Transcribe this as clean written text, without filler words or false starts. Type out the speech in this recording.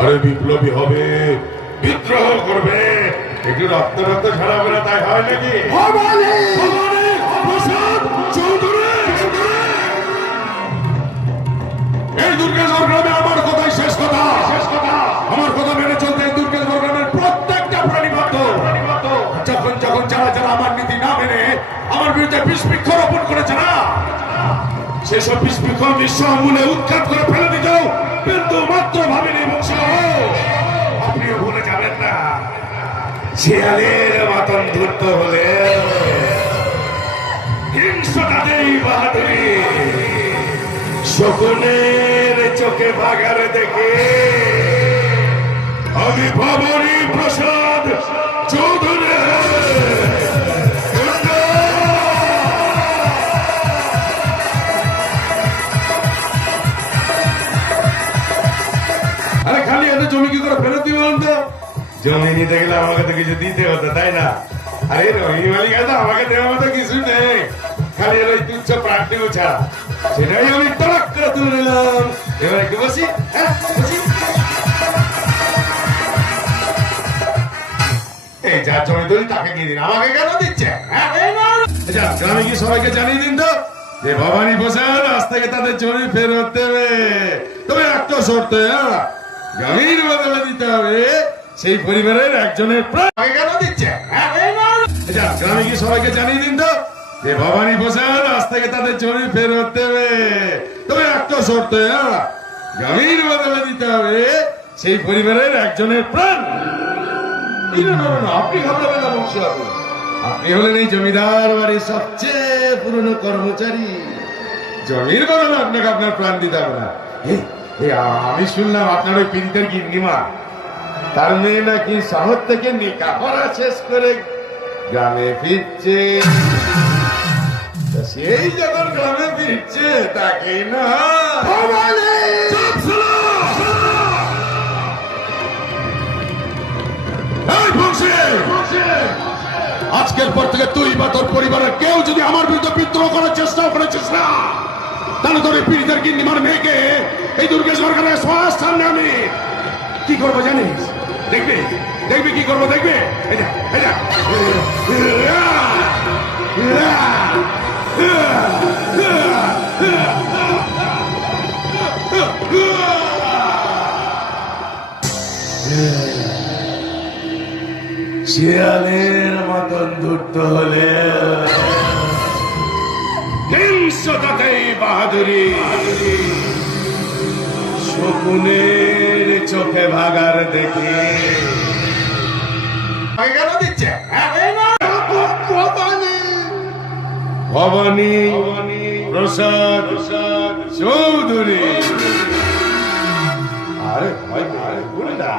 আরে বিপ্লবী হবে, বিদ্রোহ করবে, একটু রক্ত রক্ত ছড়াবে না, তাই হয় নাকি? এই দুর্গেশ্বর গ্রামে আমার কথাই শেষ কথা। আমার কথা মেনে চলতে এই দুর্গেশ্বর গ্রামের প্রত্যেকটা প্রাণীবদ্ধ যখন যখন যারা যারা আমার নীতি না মেনে আমার বিরুদ্ধে বিষ বৃক্ষরোপণ করেছে না, সেসব বিষ বৃক্ষ নিঃসমূলে উৎখাত করে ফেলে দিত, কিন্তু মাত্র ভাবিনি বংশ। আপনিও ভুলে যাবেন না, শিয়ালের মতন ধূর্ত হলে হিংসটাতেই বাহাদুরি। শকুনের চোখে ভাগার দেখে আমি ভবানী প্রসাদ চৌধুরী। আরে খালি এত জমি কি করে ফেরত দিবে বলুন তো? জমি নিতে গেলে আমাকে তো কিছু দিতে হতো, তাই না? আরে রোহিণী মালিকা তো আমাকে দেওয়ার মতো কিছু নেই, খালি এর ওই তুচ্ছ প্রার্থীও ছাড়া। সেটাই আমি টক করে তুলে নিলাম। এবার একটু বসি, হ্যাঁ বসি। এই যা জমি তৈরি তাকে দিয়ে দিন, আমাকে কেন দিচ্ছে? আমি কি সবাইকে জানিয়ে দিন তো যে ভবানী প্রসাদ আজ থেকে তাদের জমি ফেরত দেবে, তবে একটা শর্তে, জমির বদলে দিতে হবে সেই পরিবারের একজনের প্রাণ। কেন দিচ্ছে? আমি কি সবাইকে জানিয়ে দিন তো যে ভবানী প্রসাদ আজ থেকে তাদের জমি ফেরত দেবে, তবে একটা শর্তে, জমির বদলে দিতে হবে সেই পরিবারের একজনের প্রাণ। আপনি ঘাবড়াবেন না বংশ, আপনি হলেন এই জমিদার বাড়ির সবচেয়ে পুরনো কর্মচারী। জমির বদলে আপনাকে আপনার প্রাণ দিতে হবে না। আমি শুনলাম আপনার ওই পিন্তের গিন্নিমা, তার মেয়ে নাকি শহর থেকে লেখাপড়া শেষ করে গ্রামে ফিরছে। সেই যখন গ্রামে ফিরছে তাকে না আজকের পর থেকে তুই বা তোর পরিবারের কেউ যদি আমার বিরুদ্ধে বিদ্রোহ করার চেষ্টা করেছিস না, তাহলে তোর এই পীড়িতের গিন্নিমার মেয়েকে এই দুর্গেশ্বর গ্রামের সামনে আমি কি করবো জানিস? দেখবি দেখবি কি করবো, দেখবি। শিয়ালের মতন ধূর্ত হলে হিংসতাতেই বাহাদুরি। শকুনের চোখে ভাগার দেখে কেন দিচ্ছে? ভবানী প্রসাদ চৌধুরী। আরে ভয় বলে না।